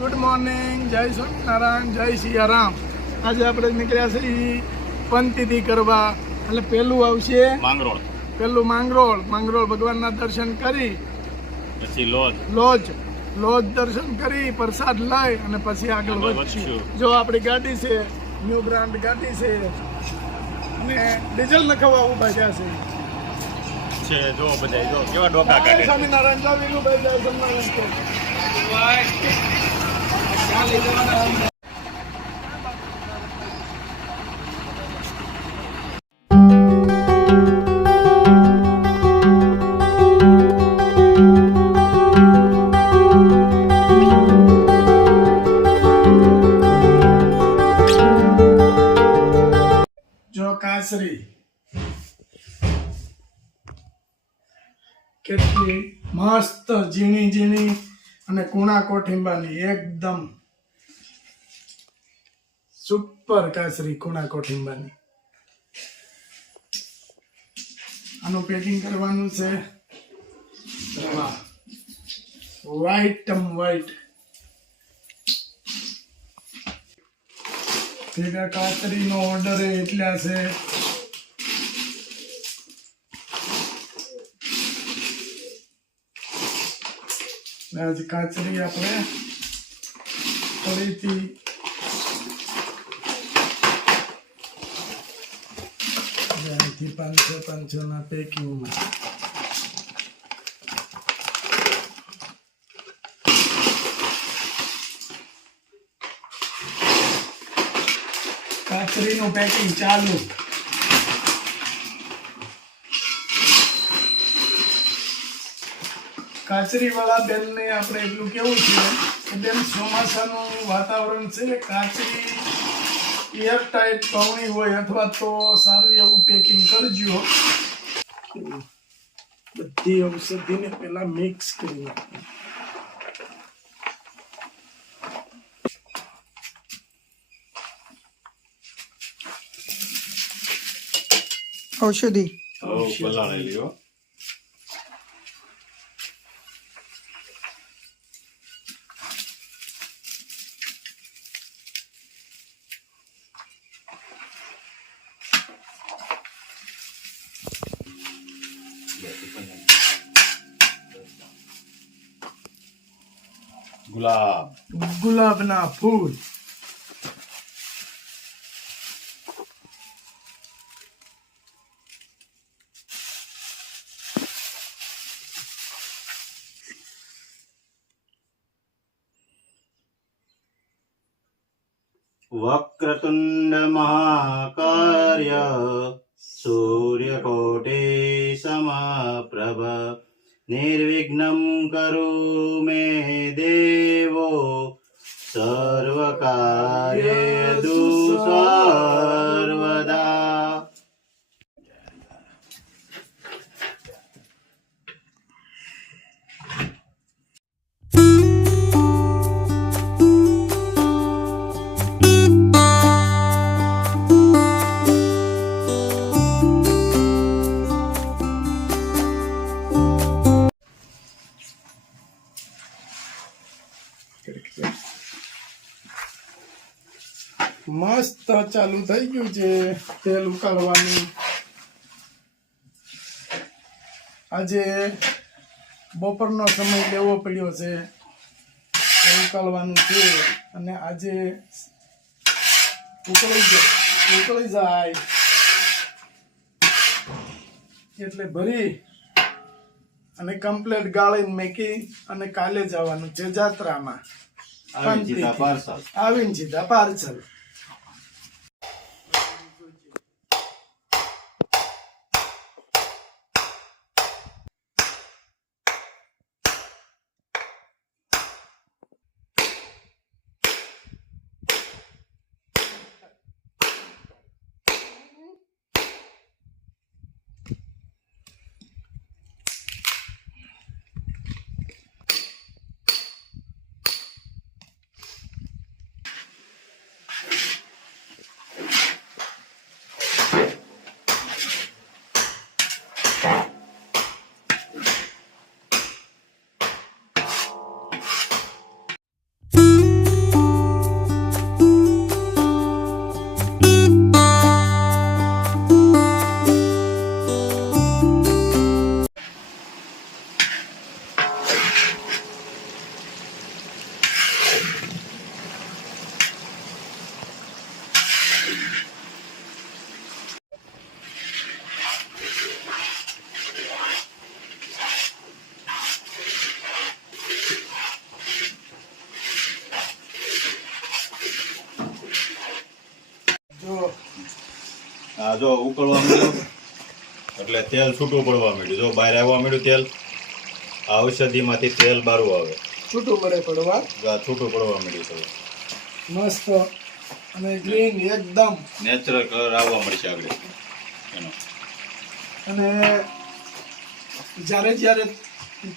Good morning, જય સ્વામિનારાયણ, જય સિયારામ. આજે આપણે નીકળ્યા છીએ પંતીથી કરવા. એટલે પહેલું આવશે માંગરોળ, પહેલું માંગરોળ ભગવાનના દર્શન કરી પછી લોજ દર્શન કરી પ્રસાદ લઈ અને પછી આગળ વધશું. જો આપણી ગાડી છે, ન્યુ ગ્રાન્ડ ગાડી છે અને ડીઝલ નખાવા ઉભા થયા છે. જો બધા જો કેવા ડોકા કાઢે. સ્વામિનારાયણ જો વિનુભાઈ જય સ્વામિનારાયણ. કાચરી કેટલી મસ્ત ઝીણી અને કુણા કોઠીંબાની એકદમ સુપર કાચરી કુણા કોઠીંબાની. આનું પેકિંગ કરવાનું છે. વ્હાઈટ ભેગા કાચરીનો ઓર્ડર એટલા છે. આજે કાચરી આપણે ફરીથી અહીંથી 500 ના પેકિંગમાં. કાચરીનું પેકિંગ ચાલુ. કાચરી વાળા બેન ને આપણે એટલું કેવું છે કે બેન ચોમાસાનું વાતાવરણ છે, કાચરી એર ટાઈટ કવણી હોય અથવા તો સારું એવું પેકિંગ કરજો. બધી ઔષધિને પેલા મિક્સ કરી નાખો. ઔષધિ પલાળેલી હો. ગુલાબના ફૂલ. વક્રતુંડ મહાકાર્ય સૂર્યકોટે સમપ્રભ નિર્વિઘ્નમ કરું મે દેવો સર્વકાર્યેષુ સર્વદા. મસ્ત ચાલુ થઈ ગયું છે તેલ ઉકાળવાનું. આજે બપોરનો સમય લેવો પડ્યો છે ઉકાળવાનું છે અને આજે ઉકળી જાય એટલે ભરી અને કમ્પ્લેટ ગાળીને મેકી અને કાલે જવાનું છે જાત્રામાં. આવીને સીધા પાર્સલ. જો ઉકળવા માંડ્યું એટલે તેલ છૂટું પડવા માંડ્યું. જો બહાર આવવા માંડ્યું તેલ. આ ઔષધિમાંથી તેલ બારું આવે. છૂટું પડે પડવા આ છૂટું પડવા માંડ્યું તો મસ્ત અને ગ્રીન એકદમ. નેચરલ કલર આવવા મળશે આગળ એનો. અને જ્યારે જ્યારે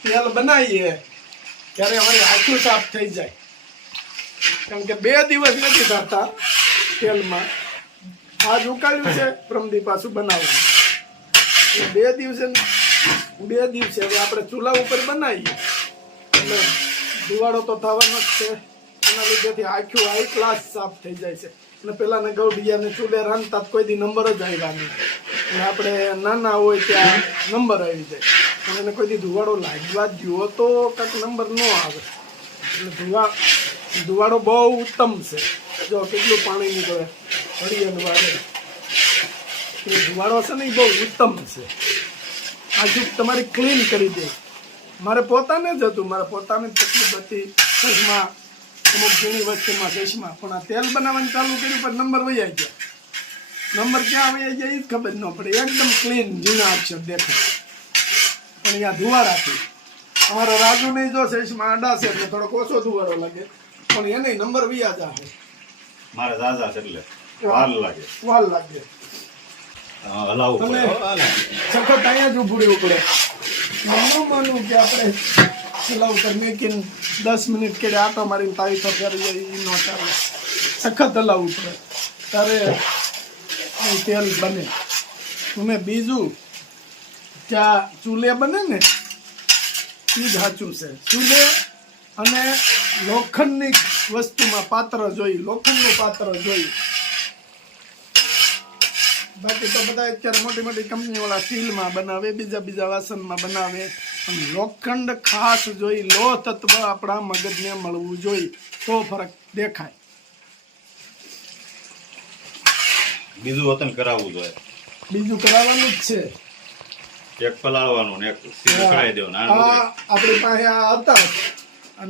તેલ બનાવીએ ત્યારે અમારી આંખો સાફ થઈ જાય, કારણ કે 2 દિવસ નથી થતા તેલમાં. આજ ઉકાળ્યું છે, પ્રમદી પાછું બનાવવાનું. એટલે 2 દિવસે હવે આપણે ચૂલા ઉપર બનાવીએ એટલે ધુવાડો તો થવાનો જ છે. એના લીધેથી આખું હાઈ ક્લાસ સાફ થઈ જાય છે. અને પેલાના ગૌડિયાને ચૂલે રાંધતા કોઈ દી નંબર જ આવ્યા નહીં. અને આપણે નાના હોય ત્યાં નંબર આવી જાય, અને એને કોઈ દી ધુવાડો લાગવા દ્યો તો કાંઈક નંબર ન આવે. એટલે ધુવાડો બહુ ઉત્તમ છે. જો કેટલું પાણી નીકળે હળિયાનું વાગે. એ ધુવાડો છે ને એ બહુ ઉત્તમ છે. આખું તમારી ક્લીન કરી દે. મારે પોતાને જ હતું, મારે પોતાને જ તકલીફ હતી ચશ્મા, અમુક જૂની વસ્તુમાં ચશ્મા. પણ આ તેલ બનાવવાનું ચાલુ કર્યું પણ નંબર વૈયા ગયા. નંબર ક્યાં વૈયા ગયા એ જ ખબર ન પડે. એકદમ ક્લીન ઝીણા અક્ષર દેખાય. પણ અહીંયા ધુવાડાથી અમારા રાજુ નહીં, જો ચશ્મા આડા છે એટલે થોડોક ઓછો ધુવાડો લાગે, પણ એને નંબર વૈયા જાય. મારે દાદા છે એટલે વાર લાગે. હલાવવું તમે પડે. સખત અહીંયા જ ઊભું રહેવું પડે. માનું માનું કે આપણે ચૂલા ઉપર મેકીને 10 મિનિટ કે આટો મારીને તાવી તો ફેરવી જાય એ ન ચાલે. સખત હલાવવું પડે ત્યારે તેલ બને. તમે બીજું ત્યાં ચૂલે બને ને એ જ સાચું છે. ચૂલે અને લોખંડની વસ્તુમાં પાત્ર જોઈ, લોખંડનું પાત્ર જોઈ. બાકી તો બધા અત્યારે મોટી મોટી કંપનીવાળા સ્ટીલમાં બનાવે, બીજા વાસણમાં બનાવે. પણ લોખંડ ખાસ જોઈ, લોહ તત્વ આપણા મગજને મળવું જોઈએ તો ફરક દેખાય. બીજું વતન કરાવવું જોઈએ. બીજું કરાવવાનું જ છે. એક પલાળવાનું ને એક સીધું કરાવી દેવાનું. આપણી પાસે આ હતા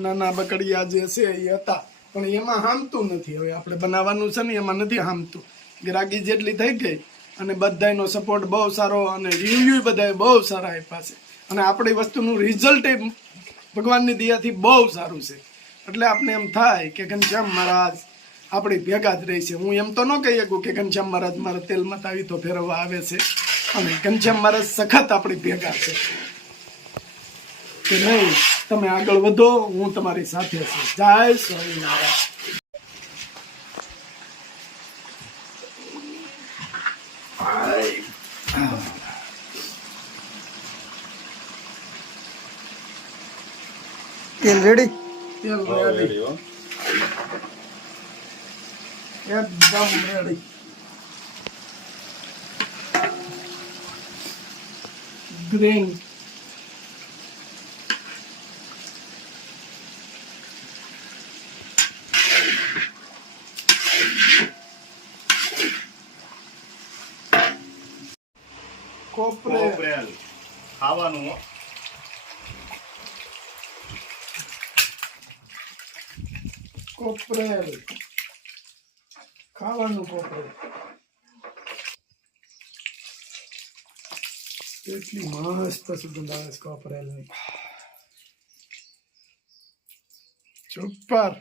નાના બકડિયા જે છે એ હતા, પણ એમાં હામતું નથી. હવે આપણે બનાવવાનું છે ને એમાં નથી હામતું. ગ્રાહકી જેટલી થઈ ગઈ અને બધાનો સપોર્ટ બહુ સારો અને રિવ્યુ બધાએ બહુ સારા આપ્યા છે. અને આપણી વસ્તુનું રિઝલ્ટ એ ભગવાનની દયાથી બહુ સારું છે. એટલે આપણે એમ થાય કે ઘનશ્યામ મહારાજ આપણી ભેગા જ રહી છે. હું એમ તો ન કહી શકું કે ઘનશ્યામ મહારાજ મારા તેલમાં તાવી તો ફેરવવા આવે છે, અને ઘનશ્યામ મહારાજ સખત આપણી ભેગા છે કે નહીં. તમે આગળ વધો, હું તમારી સાથે છું. જય સ્વામિનારાયણ. તેલ રેડી. તેલ હો, રેડી, ready હો. એકદમ રેડી. ગ્રીન કોપરેલ ખાવાનું હો. કોપરેલ ખાવાનું. કોપરેલ કેટલી મસ્ત સુગંધ આવે છે કોપરેલની. સુપર.